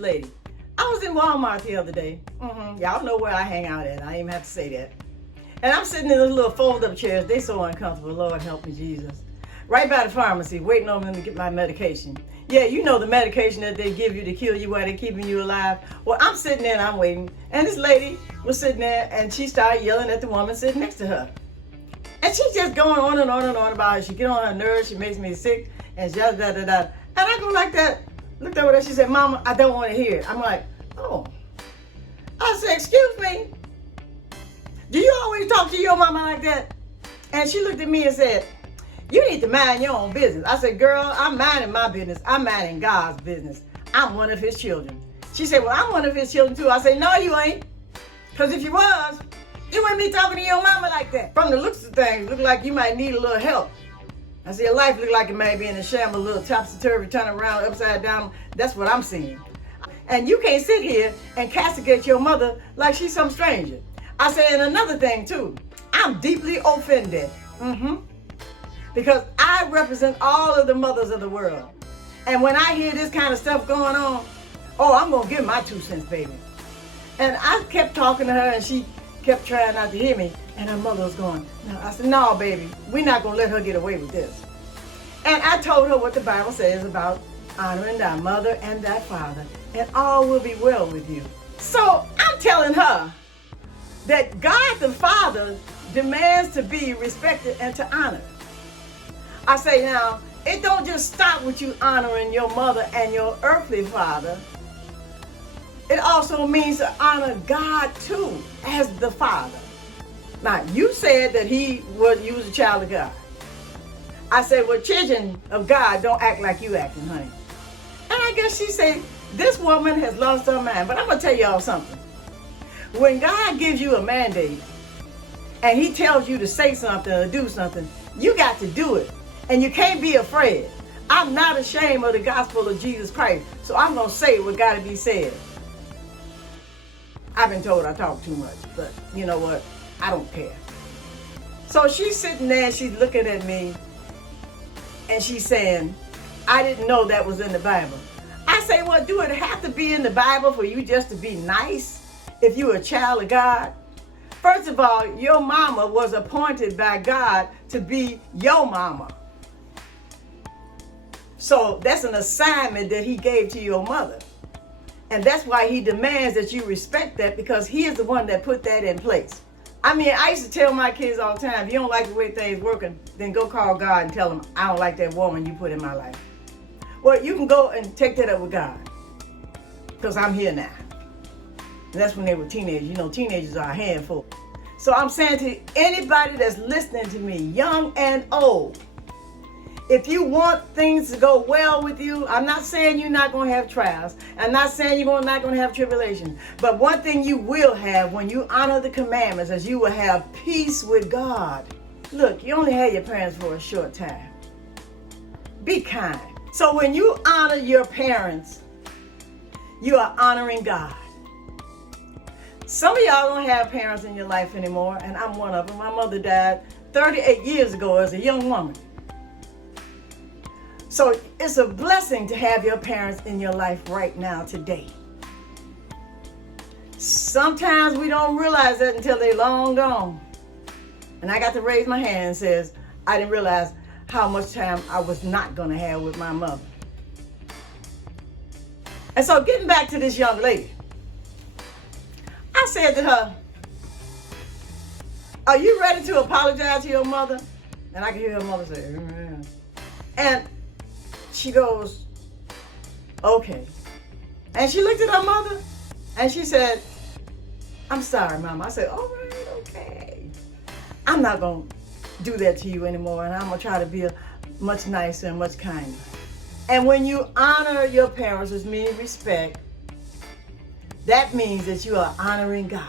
lady. I was in Walmart the other day. Y'all know where I hang out at. I ain't even have to say that. And I'm sitting in those little fold-up chairs. They so uncomfortable. Lord help me, Jesus. Right by the pharmacy, waiting on them to get my medication. Yeah, you know the medication that they give you to kill you while they're keeping you alive. Well, I'm sitting there and I'm waiting. And this lady was sitting there and she started yelling at the woman sitting next to her. And she's just going on and on and on about it. She get on her nerves. She makes me sick. And da da da da. And I go like that. Looked over there. She said, "Mama, I don't want to hear it." I'm like, "Oh." I said, "Excuse me. Do you always talk to your mama like that?" And she looked at me and said, "You need to mind your own business." I said, "Girl, I'm minding my business. I'm minding God's business. I'm one of his children." She said, "Well, I'm one of his children too." I said, "No, you ain't. Because if you was, you wouldn't be talking to your mama like that. From the looks of things, look like you might need a little help." I said, "Your life look like it may be in a shambles, a little topsy-turvy, turning around, upside down." That's what I'm seeing. And you can't sit here and castigate your mother like she's some stranger. I said, and another thing too, I'm deeply offended. Because I represent all of the mothers of the world. And when I hear this kind of stuff going on, oh, I'm going to give my 2 cents, baby. And I kept talking to her and she kept trying not to hear me. And her mother was going, no. I said, "No, baby, we're not going to let her get away with this." And I told her what the Bible says about honoring thy mother and thy father, and all will be well with you. So I'm telling her that God the Father demands to be respected and to honor. I say now, it don't just stop with you honoring your mother and your earthly father. It also means to honor God too as the Father. Now, you said that you was a child of God. I said, well, children of God don't act like you acting, honey. And I guess she said, this woman has lost her mind. But I'm going to tell y'all something. When God gives you a mandate and he tells you to say something or do something, you got to do it. And you can't be afraid. I'm not ashamed of the gospel of Jesus Christ. So I'm going to say what got to be said. I've been told I talk too much, but you know what? I don't care. So she's sitting there, she's looking at me, and she's saying, "I didn't know that was in the Bible." I say, well, do it have to be in the Bible for you just to be nice if you're a child of God? First of all, your mama was appointed by God to be your mama. So that's an assignment that he gave to your mother. And that's why he demands that you respect that, because he is the one that put that in place. I mean, I used to tell my kids all the time, if you don't like the way things working, then go call God and tell him, I don't like that woman you put in my life. Well, you can go and take that up with God, because I'm here now. And that's when they were teenagers. You know, teenagers are a handful. So I'm saying to anybody that's listening to me, young and old, if you want things to go well with you, I'm not saying you're not going to have trials. I'm not saying you're not going to have tribulation. But one thing you will have when you honor the commandments is you will have peace with God. Look, you only had your parents for a short time. Be kind. So when you honor your parents, you are honoring God. Some of y'all don't have parents in your life anymore, and I'm one of them. My mother died 38 years ago as a young woman. So it's a blessing to have your parents in your life right now, today. Sometimes we don't realize that until they're long gone. And I got to raise my hand and says, I didn't realize how much time I was not going to have with my mother. And so getting back to this young lady, I said to her, "Are you ready to apologize to your mother?" And I could hear her mother say, "Yeah." And she goes, "Okay." And she looked at her mother and she said, "I'm sorry, Mama." I said, "All right, okay. I'm not going to do that to you anymore, and I'm going to try to be much nicer and much kinder." And when you honor your parents, which means respect, that means that you are honoring God.